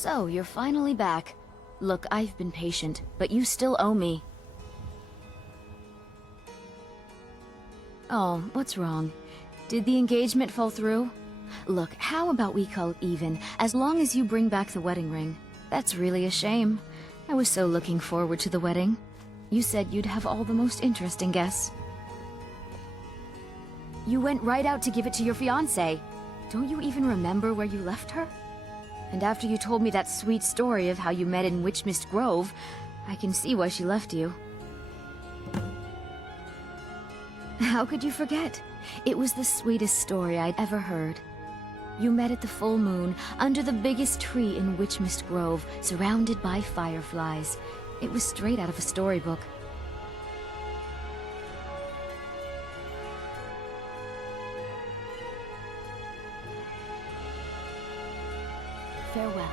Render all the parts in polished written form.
So, you're finally back. Look, I've been patient, but you still owe me. Oh, what's wrong? Did the engagement fall through? Look, how about we call it even, as long as you bring back the wedding ring? That's really a shame. I was so looking forward to the wedding. You said you'd have all the most interesting guests. You went right out to give it to your fiancé. Don't you even remember where you left her? And after you told me that sweet story of how you met in Witchmist Grove, I can see why she left you. How could you forget? It was the sweetest story I'd ever heard. You met at the full moon, under the biggest tree in Witchmist Grove, surrounded by fireflies. It was straight out of a storybook. Farewell.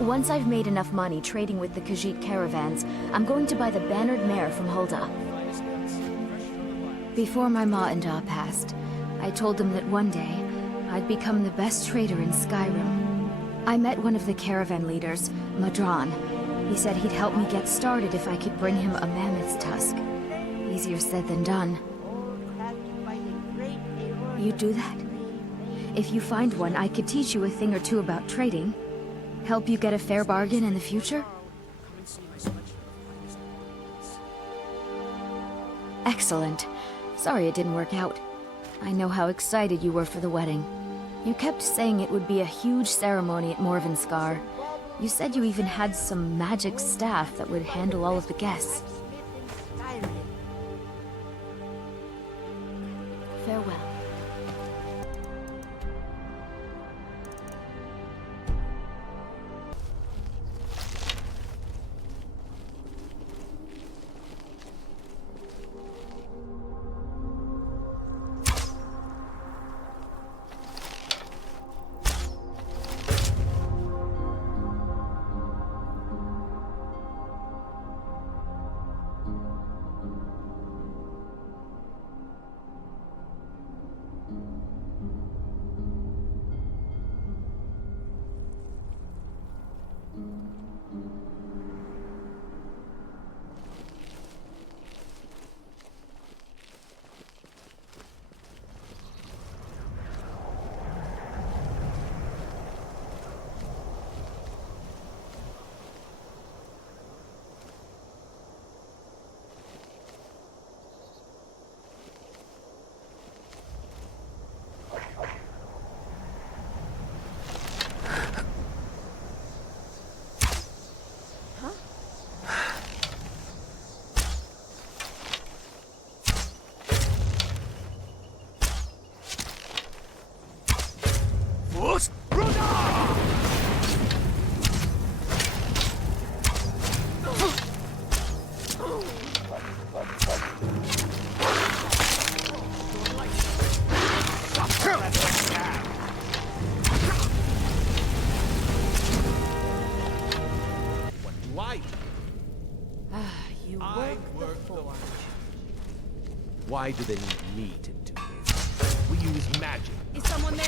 Once I've made enough money trading with the Khajiit caravans, I'm going to buy the bannered mare from Hulda. Before my ma and Da passed, I told them that one day, I'd become the best trader in Skyrim. I met one of the caravan leaders, Madron. He said he'd help me get started if I could bring him a mammoth's tusk. Easier said than done. You'd do that? If you find one, I could teach you a thing or two about trading. Help you get a fair bargain in the future? Excellent. Sorry it didn't work out. I know how excited you were for the wedding. You kept saying it would be a huge ceremony at Morvenskar. You said you even had some magic staff that would handle all of the guests. Farewell. Why do they need me to do this? We use magic. Is someone there?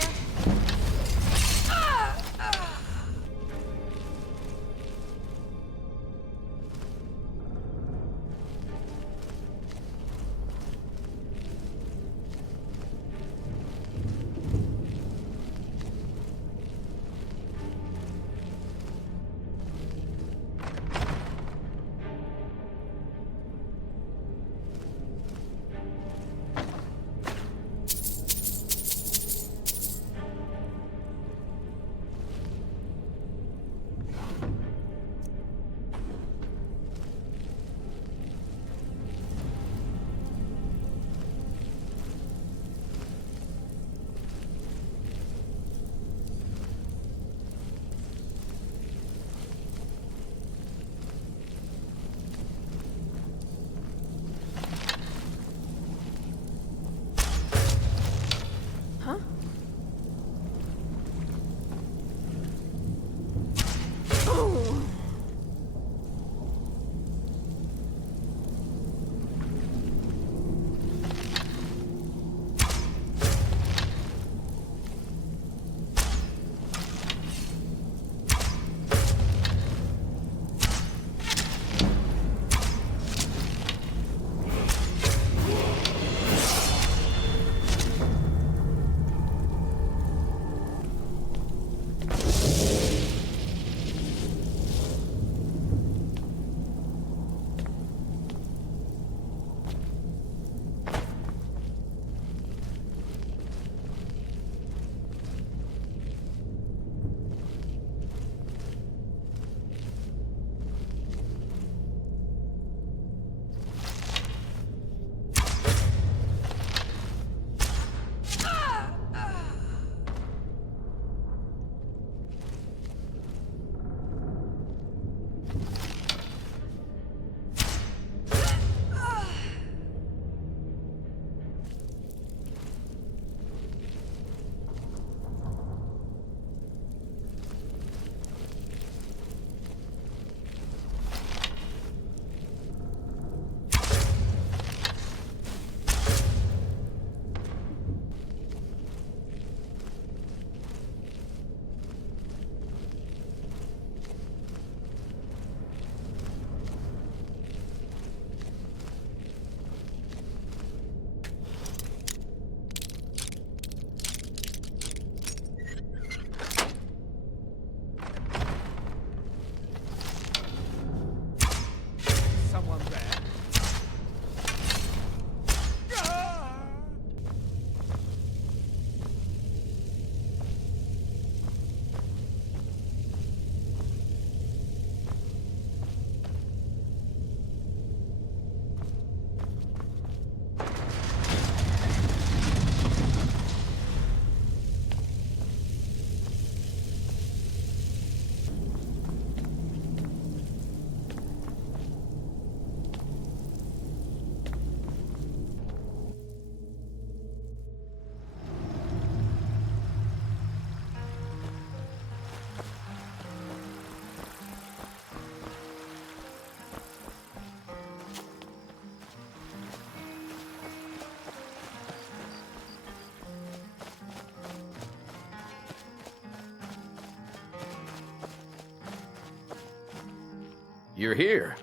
you're here.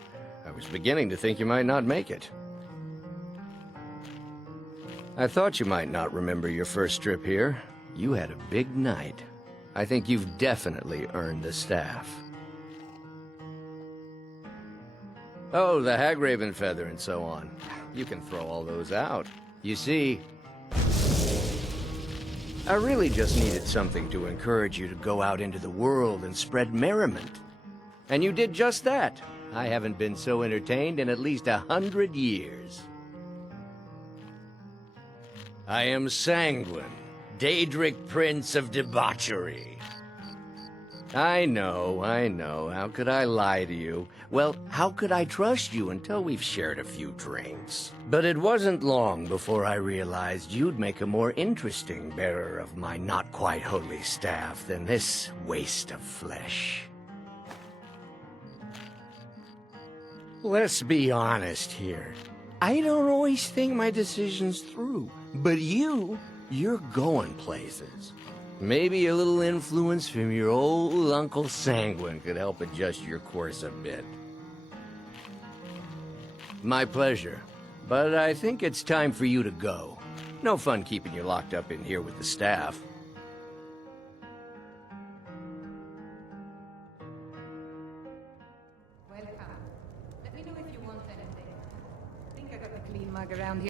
I was beginning to think you might not make it. I thought you might not remember your first trip here. You had a big night. I think you've definitely earned the staff. Oh, the Hagraven feather and so on. You can throw all those out. You see, I really just needed something to encourage you to go out into the world and spread merriment. And you did just that. I haven't been so entertained in at least 100 years. I am Sanguine, Daedric Prince of Debauchery. I know. How could I lie to you? Well, how could I trust you until we've shared a few drinks? But it wasn't long before I realized you'd make a more interesting bearer of my not-quite-holy staff than this waste of flesh. Let's be honest here. I don't always think my decisions through, but you're going places. Maybe a little influence from your old Uncle Sanguine could help adjust your course a bit. My pleasure, but I think it's time for you to go. No fun keeping you locked up in here with the staff. Welcome. Let me know if you want anything. I think I got a clean mug around here.